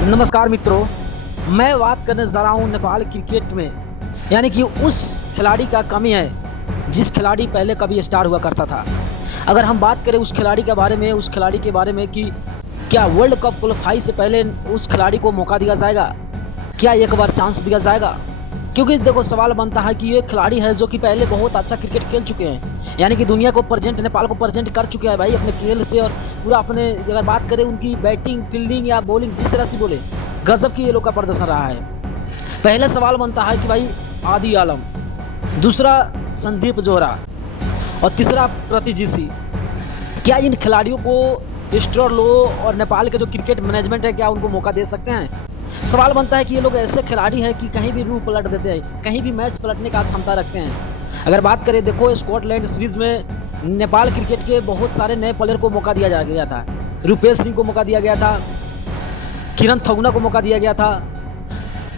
नमस्कार मित्रों, मैं बात करने जा रहा हूँ नेपाल क्रिकेट में, यानी कि उस खिलाड़ी का कमी है जिस खिलाड़ी पहले कभी स्टार हुआ करता था। अगर हम बात करें उस खिलाड़ी के बारे में, कि क्या वर्ल्ड कप क्वालिफाई से पहले उस खिलाड़ी को मौका दिया जाएगा, क्या एक बार चांस दिया जाएगा? क्योंकि देखो सवाल बनता है कि ये खिलाड़ी है जो कि पहले बहुत अच्छा क्रिकेट खेल चुके हैं, यानी कि दुनिया को प्रेजेंट, नेपाल को प्रेजेंट कर चुके हैं भाई अपने खेल से। और पूरा अपने अगर बात करें उनकी बैटिंग, फील्डिंग या बॉलिंग, जिस तरह से बोले गजब की ये लोग का प्रदर्शन रहा है। पहले सवाल बनता है कि भाई आदि आलम, दूसरा संदीप जोहरा और तीसरा प्रतिजीसी, क्या इन खिलाड़ियों को स्टोर लो और नेपाल के जो क्रिकेट मैनेजमेंट है क्या उनको मौका दे सकते हैं? सवाल बनता है कि ये लोग ऐसे खिलाड़ी हैं कि कहीं भी रूह पलट देते हैं, कहीं भी मैच पलटने का क्षमता रखते हैं। अगर बात करें, देखो स्कॉटलैंड सीरीज में नेपाल क्रिकेट के बहुत सारे नए प्लेयर को मौका दिया गया था। रुपेश सिंह को मौका दिया गया था, किरण थगुना को मौका दिया गया था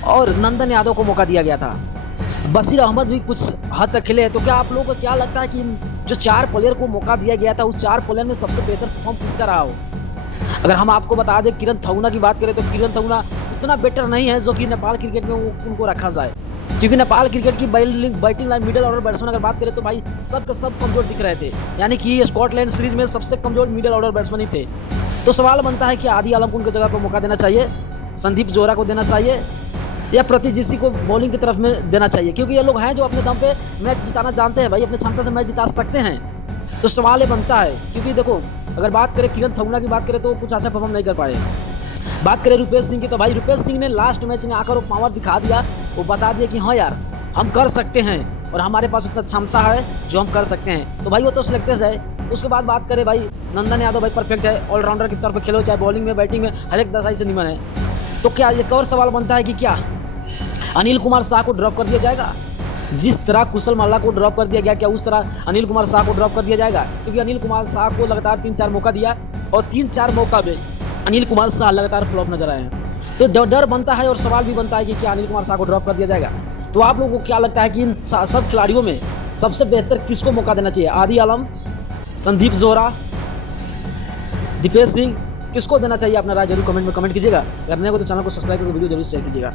और नंदन यादव को मौका दिया गया था। बशीर अहमद भी कुछ हद तक खेले हैं। तो क्या आप लोगों को क्या लगता है कि इन जो 4 प्लेयर को मौका दिया गया था, उस 4 प्लेयर में सबसे बेहतर परफॉर्म किसका रहा हो? अगर हम आपको बता दें, किरण थगुना की बात करें तो किरण थगुना उतना बेटर नहीं है जो कि नेपाल क्रिकेट में उनको रखा जाए, क्योंकि नेपाल क्रिकेट की batting line, middle order batsman अगर बात करें तो भाई सब के सब कमजोर दिख रहे थे, यानी कि स्कॉटलैंड सीरीज में सबसे कमजोर मिडिल ऑर्डर बैट्समैन ही थे। तो सवाल बनता है कि आदि आलम को उनकी जगह पर मौका देना चाहिए, संदीप जोहरा को देना चाहिए या प्रतिजीसी को बॉलिंग की तरफ में देना चाहिए? क्योंकि ये लोग हैं जो अपने दम पे मैच जिताना जानते हैं भाई, अपने क्षमता से मैच जिता सकते हैं। तो सवाल ये बनता है, क्योंकि देखो अगर बात करें किरण थगुना की बात करें तो कुछ अच्छा परफॉर्म नहीं कर पाए। बात करें रुपेश सिंह की तो भाई रुपेश सिंह ने लास्ट मैच में आकर वो पावर दिखा दिया, वो बता दिया कि हाँ यार हम कर सकते हैं और हमारे पास उतना क्षमता है जो हम कर सकते हैं। तो भाई वो तो सिलेक्टेड है। उसके बाद बात करें भाई, नंदन यादव भाई परफेक्ट है, ऑलराउंडर की तरफ खेलो, चाहे बॉलिंग में, बैटिंग में, हर एक दशाई से निमन है। तो क्या एक और सवाल बनता है कि क्या अनिल कुमार शाह को ड्रॉप कर दिया जाएगा? जिस तरह कुशल मल्ला को ड्रॉप कर दिया गया, क्या उस तरह अनिल कुमार शाह को ड्रॉप कर दिया जाएगा? क्योंकि अनिल कुमार शाह को लगातार 3-4 मौका दिया और 3-4 मौका में अनिल कुमार शाह लगातार फ्लॉप नजर आए हैं। तो डर बनता है और सवाल भी बनता है कि क्या अनिल कुमार शाह को ड्रॉप कर दिया जाएगा? तो आप लोगों को क्या लगता है कि इन सब खिलाड़ियों में सबसे बेहतर किसको मौका देना चाहिए? आदि आलम, संदीप जोहरा, दीपेश सिंह, किसको देना चाहिए? अपना राय जरूर कमेंट में कमेंट कीजिएगा। करने को तो चैनल को सब्सक्राइब करके वीडियो जरूर शेयर कीजिएगा।